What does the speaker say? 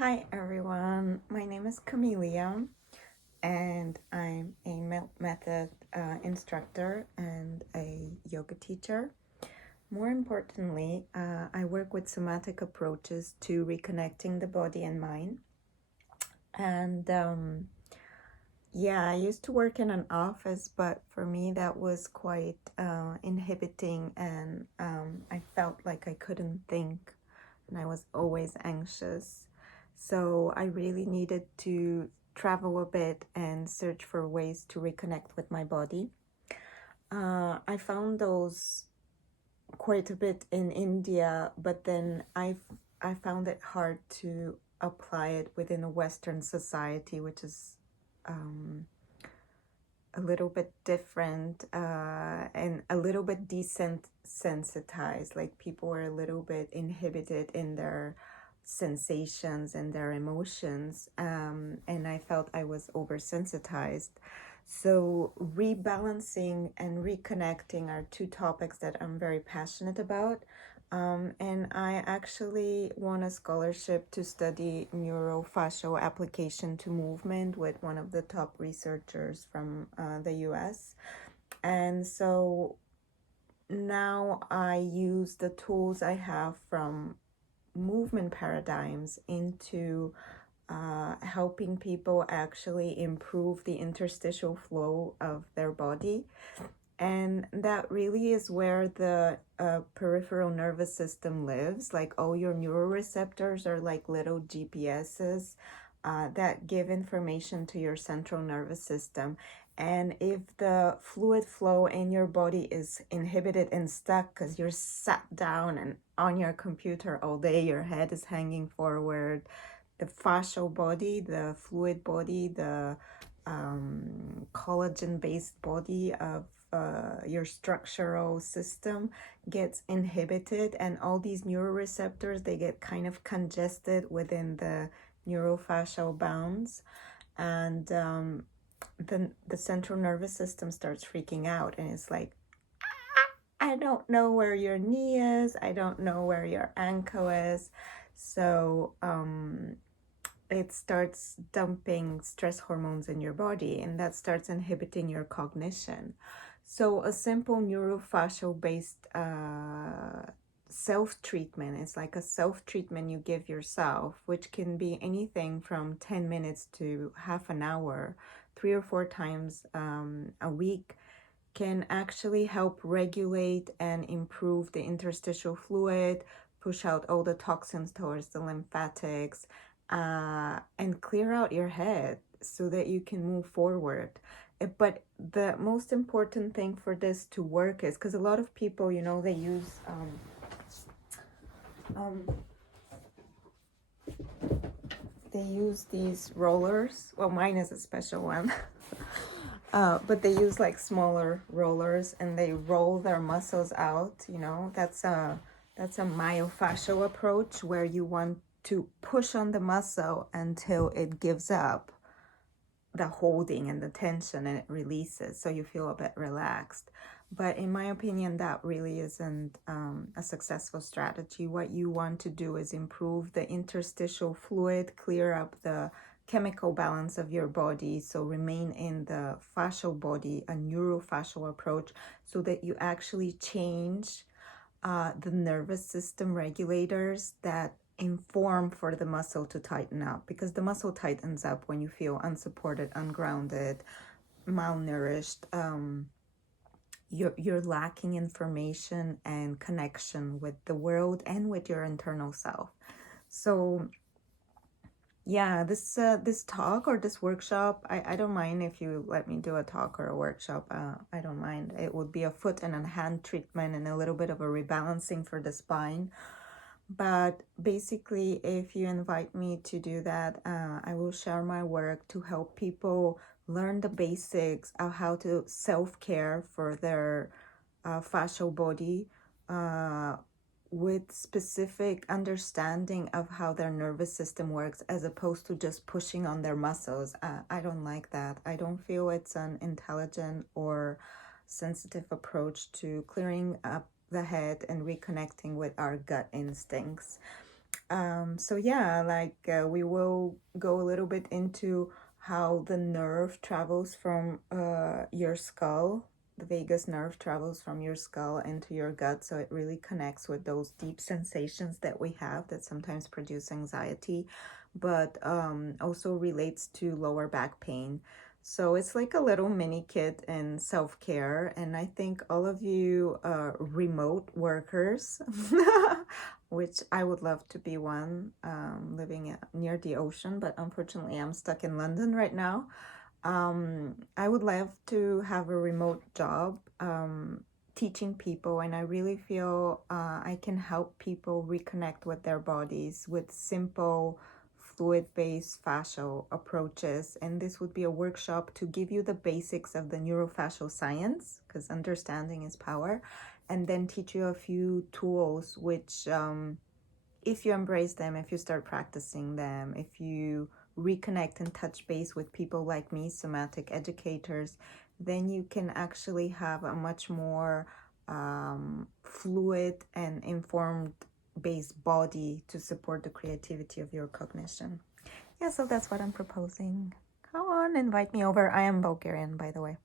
Hi everyone, my name is Camelia and I'm a method instructor and a yoga teacher. More importantly, I work with somatic approaches to reconnecting the body and mind. And I used to work in an office, but for me that was quite inhibiting, and I felt like I couldn't think and I was always anxious. So I really needed to travel a bit and search for ways to reconnect with my body. I found those quite a bit in India, but then I found it hard to apply it within a Western society, which is a little bit different and a little bit desensitized. Like people are a little bit inhibited in their sensations and their emotions, and I felt I was oversensitized. So rebalancing and reconnecting are two topics that I'm very passionate about. And I actually won a scholarship to study neurofascial application to movement with one of the top researchers from the US. And so now I use the tools I have from movement paradigms into helping people actually improve the interstitial flow of their body. And that really is where the peripheral nervous system lives. Like all your neuroreceptors are like little GPSs that give information to your central nervous system. And if the fluid flow in your body is inhibited and stuck because you're sat down and on your computer all day, your head is hanging forward, the fascial body, the fluid body, the collagen-based body of your structural system gets inhibited, and all these neuroreceptors, they get kind of congested within the neurofascial bounds, and the central nervous system starts freaking out, and it's like, I don't know where your knee is, I don't know where your ankle is. So it starts dumping stress hormones in your body, and that starts inhibiting your cognition. So a simple neurofascial based self-treatment, it's like a self-treatment you give yourself, which can be anything from 10 minutes to half an hour, 3 or 4 times a week, can actually help regulate and improve the interstitial fluid, push out all the toxins towards the lymphatics, and clear out your head so that you can move forward. But the most important thing for this to work is, because a lot of people, they use these rollers. Well, mine is a special one. But they use like smaller rollers and they roll their muscles out. That's a myofascial approach, where you want to push on the muscle until it gives up the holding and the tension and it releases, so you feel a bit relaxed. But in my opinion, that really isn't a successful strategy. What you want to do is improve the interstitial fluid, clear up the chemical balance of your body, so remain in the fascial body, a neurofascial approach, so that you actually change the nervous system regulators that inform for the muscle to tighten up, because the muscle tightens up when you feel unsupported, ungrounded, malnourished. You're lacking information and connection with the world and with your internal self. So yeah, this talk or this workshop, I don't mind if you let me do a talk or a workshop. I don't mind. It would be a foot and a hand treatment and a little bit of a rebalancing for the spine. But basically, if you invite me to do that, I will share my work to help people learn the basics of how to self-care for their fascial body, with specific understanding of how their nervous system works, as opposed to just pushing on their muscles. I don't like that. I don't feel it's an intelligent or sensitive approach to clearing up the head and reconnecting with our gut instincts. So yeah, like we will go a little bit into how the nerve travels from your skull. The vagus nerve travels from your skull into your gut, so it really connects with those deep sensations that we have that sometimes produce anxiety, but also relates to lower back pain. So it's like a little mini kit in self-care, and I think all of you remote workers which I would love to be one, living near the ocean, but unfortunately I'm stuck in London right now. I would love to have a remote job teaching people, and I really feel I can help people reconnect with their bodies with simple fluid-based fascial approaches. And this would be a workshop to give you the basics of the neurofascial science, because understanding is power, and then teach you a few tools which if you embrace them, if you start practicing them, if you reconnect and touch base with people like me, somatic educators, then you can actually have a much more fluid and informed based body to support the creativity of your cognition. Yeah, so that's what I'm proposing. Come on, invite me over. I am Bulgarian, by the way.